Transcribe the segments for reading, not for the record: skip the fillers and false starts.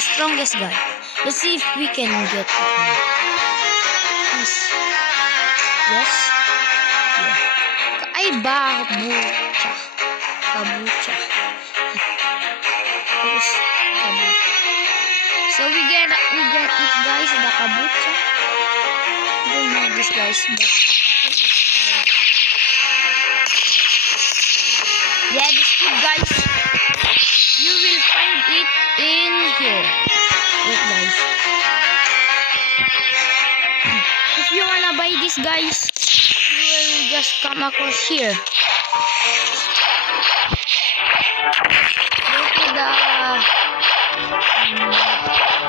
strongest guy. Let's see if we can get it now. Yes. Yes. Yeah. Ay, kabucha. Kabucha. Yes, kabucha. So we get it, guys, the kabucha. I don't know this, guys, but yeah, this food, guys, you will find it in here. Wait, guys. If you wanna buy this, guys, you will just come across here. Go to the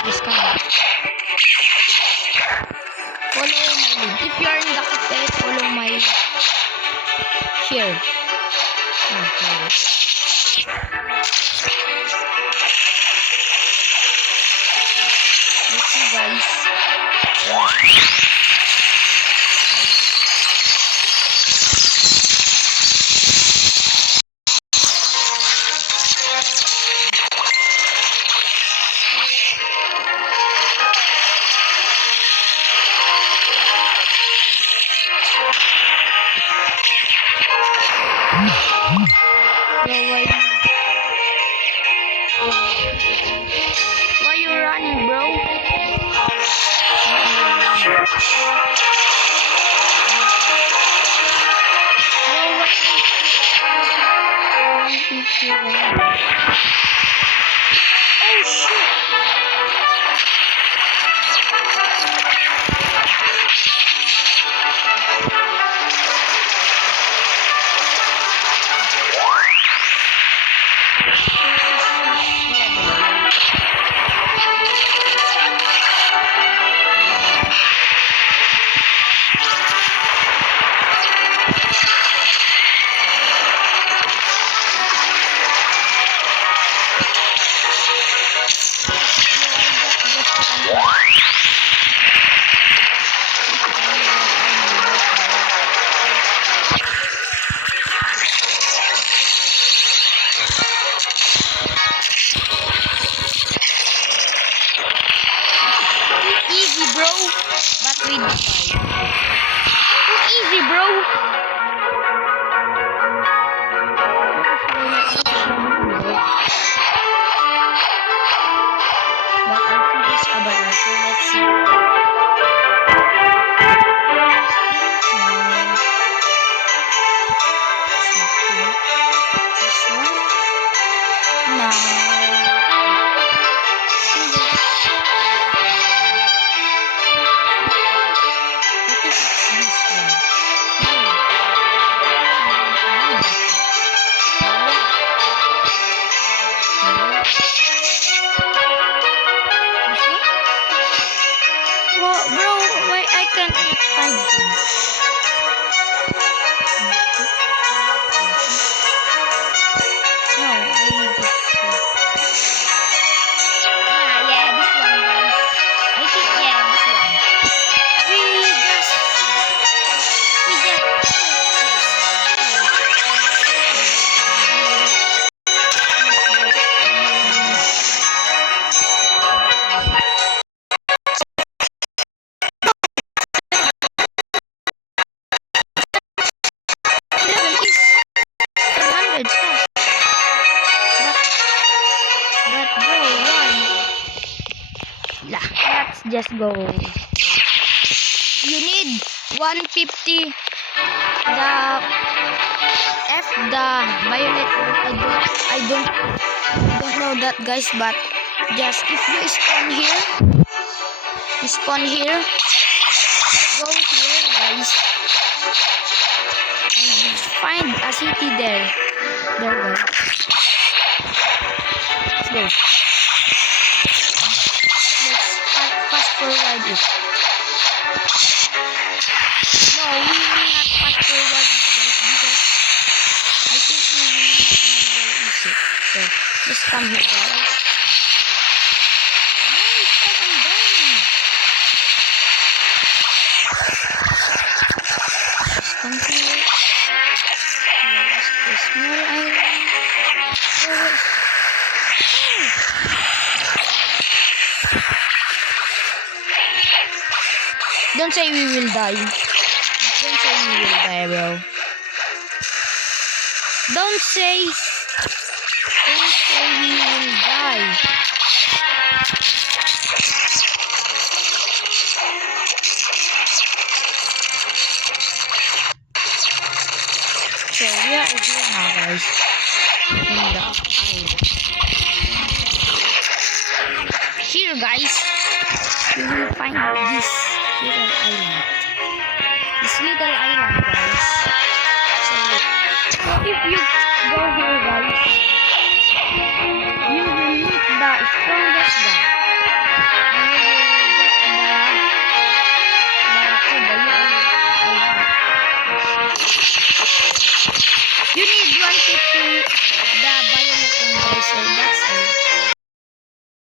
discount. Follow my link. If you are in the cafe, follow my here. Okay. Let's see, guys. Why you running, bro? Oh shit! Easy, bro, but with the fight. Too easy, bro. But I think it's about, so let's see. This one. No. Well, bro, why I can't find him? No, I just... yeah, this one, guys. I think, yeah, this one. We just... Level is 700 plus. But bro, why? Yeah, let's just go. You need 150 the the violet. I don't know that, guys, but just if you spawn here, go here, guys, and find a city there, guys. Let's go. Let's fast forward it. No, we will not fast forward it, guys, because I think we will not know where is it. So just come here, guys. Nice, I'm done. Just come here. Here's the small island. Don't say we will die. Don't say we will die, bro. Don't say we will die. So we are here now, guys. In the island. Here, guys, you will find this little island. This little island, guys. So if you go here, guys, you will meet the strongest guy. And you will get you need 150 the violet one, guys. So that